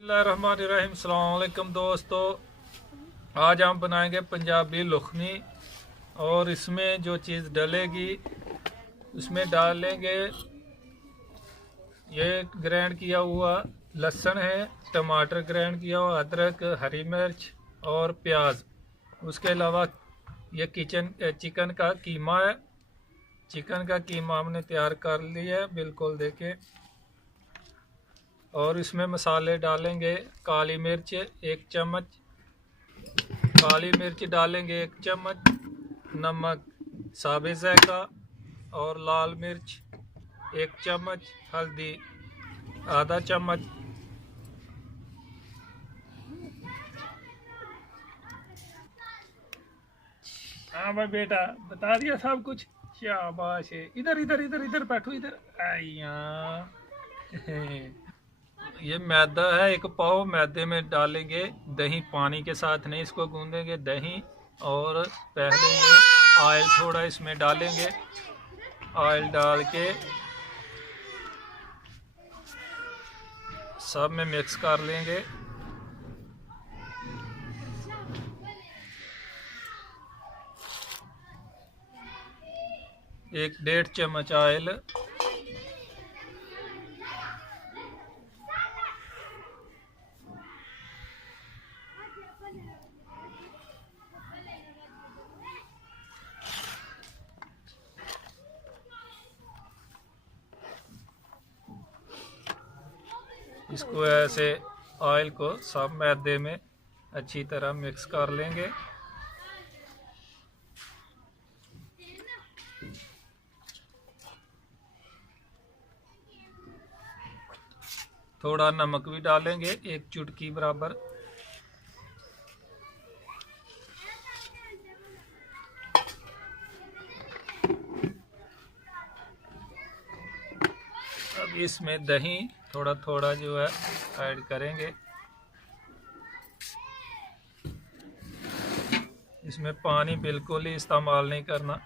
बिस्मिल्लाहिर्रहमानिर्रहीम। अस्सलाम वालेकुम दोस्तों, आज हम बनाएंगे पंजाबी लुखनी। और इसमें जो चीज़ डलेगी उसमें डालेंगे ये ग्राइंड किया हुआ लहसुन है, टमाटर ग्राइंड किया हुआ, अदरक, हरी मिर्च और प्याज। उसके अलावा ये चिकन का कीमा है। चिकन का कीमा हमने तैयार कर लिया है, बिल्कुल देखें। और इसमें मसाले डालेंगे काली मिर्च 1 चम्मच, काली मिर्च डालेंगे 1 चम्मच, नमक साबित जायका और लाल मिर्च 1 चम्मच, हल्दी आधा चम्मच। हाँ भाई बेटा, बता दिया सब कुछ। शाबाश है। इधर इधर इधर इधर बैठो, इधर आइया। ये मैदा है, 1 पाव। मैदे में डालेंगे दही, पानी के साथ नहीं, इसको गूंदेंगे दही। और पहले ये ऑयल थोड़ा इसमें डालेंगे। ऑयल डाल के सब में मिक्स कर लेंगे। एक 1.5 चम्मच ऑयल। इसको ऐसे ऑयल को सब मैदे में अच्छी तरह मिक्स कर लेंगे। थोड़ा नमक भी डालेंगे, 1 चुटकी बराबर। अब इसमें दही थोड़ा थोड़ा जो है ऐड करेंगे। इसमें पानी बिल्कुल ही इस्तेमाल नहीं करना।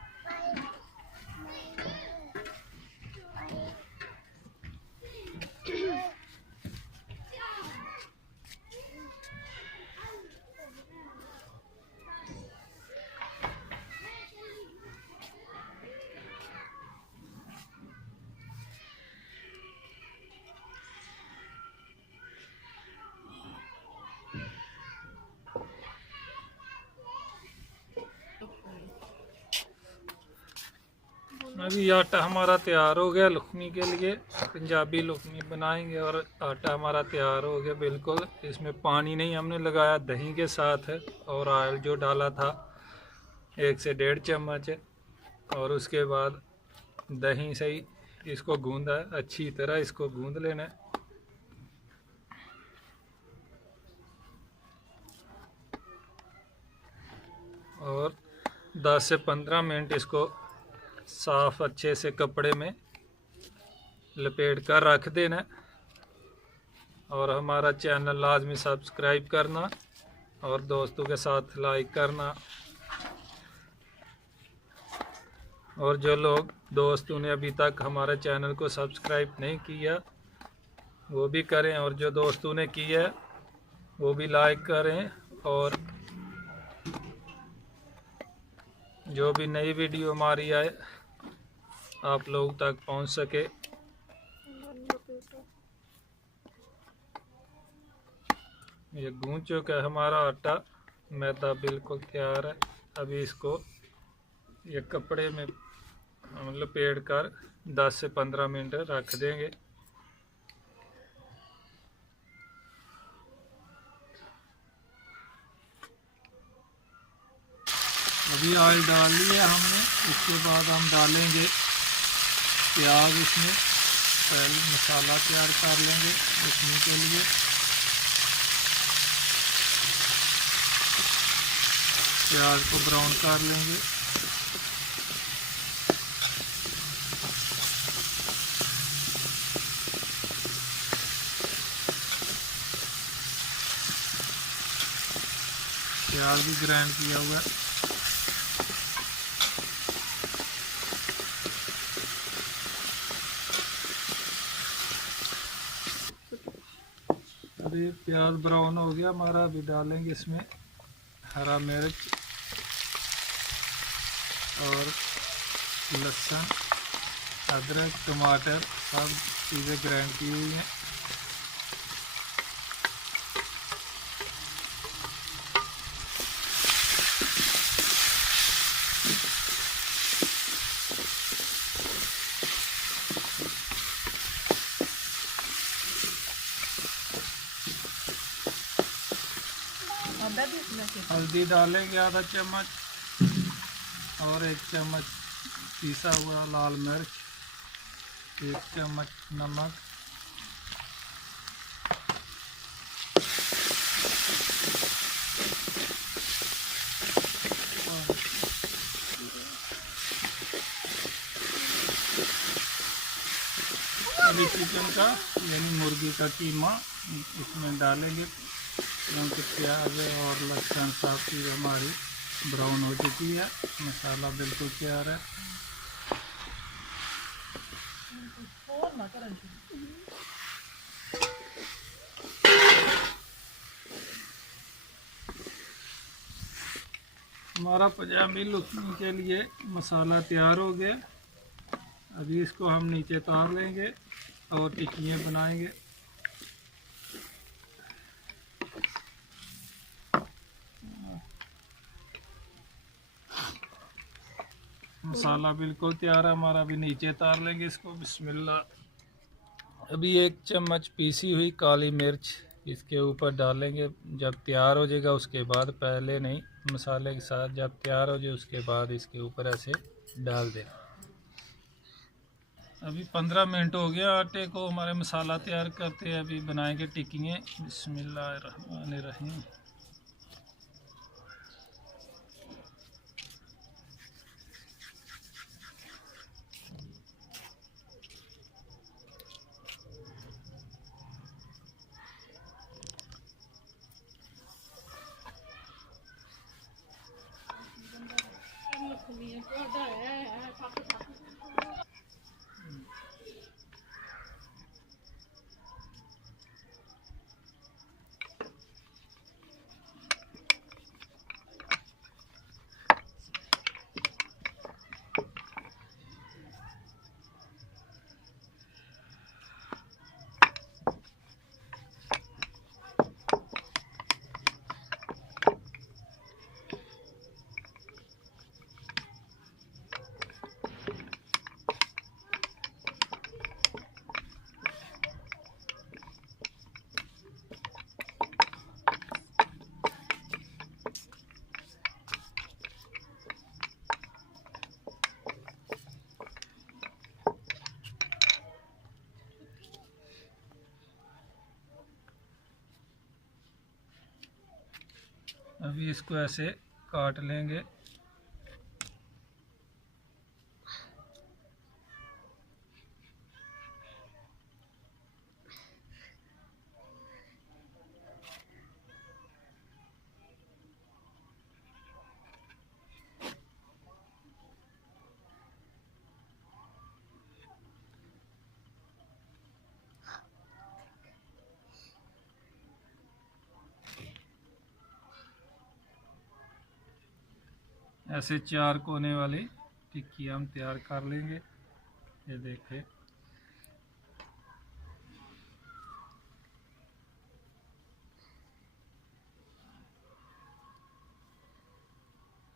अभी आटा हमारा तैयार हो गया लुखनी के लिए। पंजाबी लुखनी बनाएंगे और आटा हमारा तैयार हो गया बिल्कुल। इसमें पानी नहीं हमने लगाया, दही के साथ है। और ऑयल जो डाला था 1 से 1.5 चम्मच है। और उसके बाद दही से ही इसको गूंदा है, अच्छी तरह इसको गूंद लेना है। और 10 से 15 मिनट इसको साफ अच्छे से कपड़े में लपेट कर रख देना। और हमारा चैनल लाजमी सब्सक्राइब करना और दोस्तों के साथ लाइक करना। और जो लोग दोस्तों ने अभी तक हमारे चैनल को सब्सक्राइब नहीं किया वो भी करें, और जो दोस्तों ने किया वो भी लाइक करें। और जो भी नई वीडियो हमारी आए आप लोग तक पहुंच सके। ये गूंज चुका है हमारा आटा, मैदा बिल्कुल तैयार है। अभी इसको ये कपड़े में हम लपेट कर 10 से 15 मिनट रख देंगे। अभी ऑयल डाल लिया हमने। इसके बाद हम डालेंगे प्याज। इसमें पहले मसाला तैयार कर लेंगे उसमें के लिए। प्याज को ब्राउन कर लेंगे। प्याज भी ग्राइंड किया हुआ है। और ये प्याज ब्राउन हो गया हमारा। अभी डालेंगे इसमें हरा मिर्च और लहसुन, अदरक, टमाटर सब चीज़ें ग्राइंड की हुई हैं। हल्दी डालेंगे आधा चम्मच और 1 चम्मच पिसा हुआ लाल मिर्च, 1 चम्मच नमक, अभी चिकन का यानी मुर्गी का कीमा इसमें डालेंगे, क्योंकि प्याज और लहसुन सब चीज़ हमारी ब्राउन हो चुकी है। मसाला बिल्कुल तैयार है। हमारा पंजाबी लुकमी के लिए मसाला तैयार हो गया। अभी इसको हम नीचे उतार लेंगे और टिक्कियाँ बनाएंगे। मसाला बिल्कुल तैयार है हमारा। अभी नीचे उतार लेंगे इसको। बिस्मिल्लाह। अभी 1 चम्मच पीसी हुई काली मिर्च इसके ऊपर डालेंगे। जब तैयार हो जाएगा उसके बाद, पहले नहीं, मसाले के साथ जब तैयार हो जाए उसके बाद इसके ऊपर ऐसे डाल दें। अभी 15 मिनट हो गया आटे को हमारे मसाला तैयार करते हैं। अभी बनाएंगे टिक्कियाँ। बिस्मिल्लाहिर्रहमानिर्रहीम। अभी इसको ऐसे काट लेंगे। ऐसे 4 कोने वाली टिक्की हम तैयार कर लेंगे। ये देखें।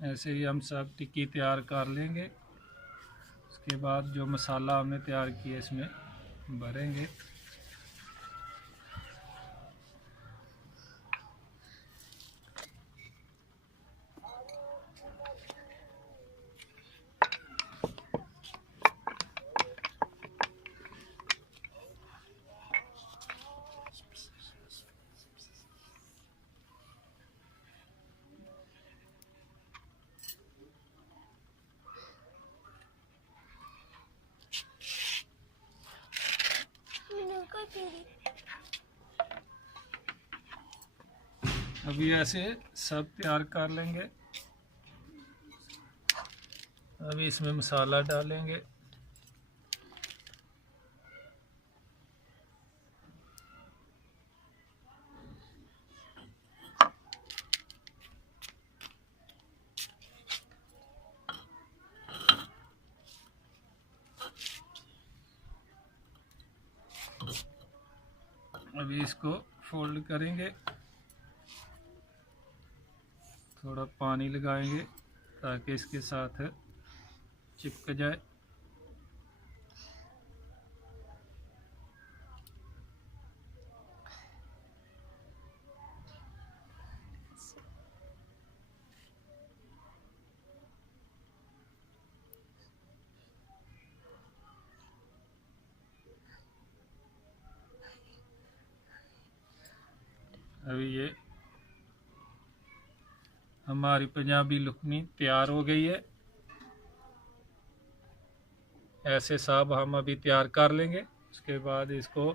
ऐसे ही हम सब टिक्की तैयार कर लेंगे। उसके बाद जो मसाला हमने तैयार किया इसमें भरेंगे। अभी ऐसे सब तैयार कर लेंगे। अभी इसमें मसाला डालेंगे। अभी इसको फोल्ड करेंगे, थोड़ा पानी लगाएंगे ताकि इसके साथ चिपक जाए। अभी ये हमारी पंजाबी लुकमी तैयार हो गई है। ऐसे सब हम अभी तैयार कर लेंगे। उसके बाद इसको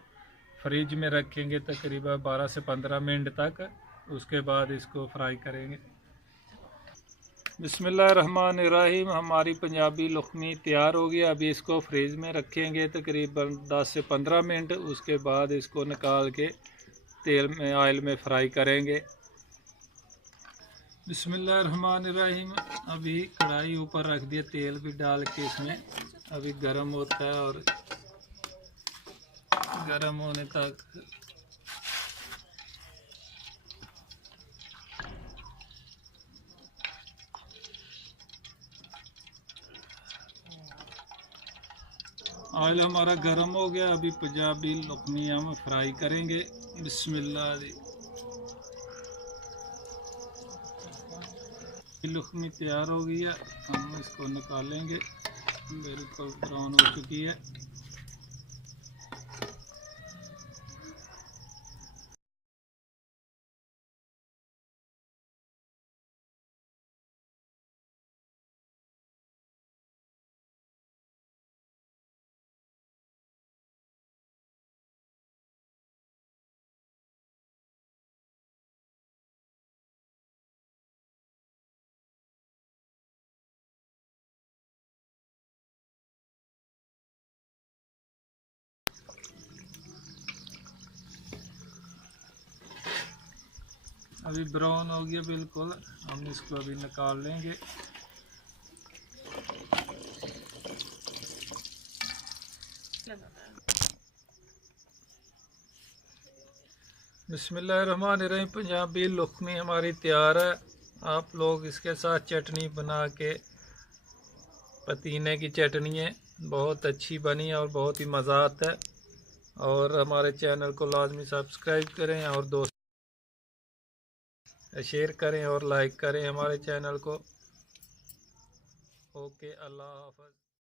फ्रिज में रखेंगे तकरीबन 12 से 15 मिनट तक। उसके बाद इसको फ्राई करेंगे। बिस्मिल्लाहिर्रहमानिर्रहीम। हमारी पंजाबी लुकमी तैयार हो गया। अभी इसको फ्रिज में रखेंगे तकरीबन 10 से 15 मिनट। उसके बाद इसको निकाल के तेल में ऑयल में फ्राई करेंगे। बिस्मिल्लाहिर्रहमानिर्रहीम। अभी कढ़ाई ऊपर रख दिया, तेल भी डाल के इसमें अभी गर्म होता है और गर्म होने तक ऑयल हमारा गर्म हो गया। अभी पंजाबी लुकमी हम फ्राई करेंगे। बिस्मिल्लाह। लुकमी तैयार हो गई है, हम इसको निकालेंगे। बिल्कुल ब्राउन हो चुकी है। अभी ब्राउन हो गया बिल्कुल, हम इसको अभी निकाल लेंगे। बिस्मिल्लाहिर्रहमानिर्रहीम। पंजाबी लुकमी हमारी तैयार है। आप लोग इसके साथ चटनी बना के, पुदीने की चटनी है, बहुत अच्छी बनी और बहुत ही मज़ा आता है। और हमारे चैनल को लाजमी सब्सक्राइब करें और दोस्त शेयर करें और लाइक करें हमारे चैनल को। ओके, अल्लाह हाफ़िज़।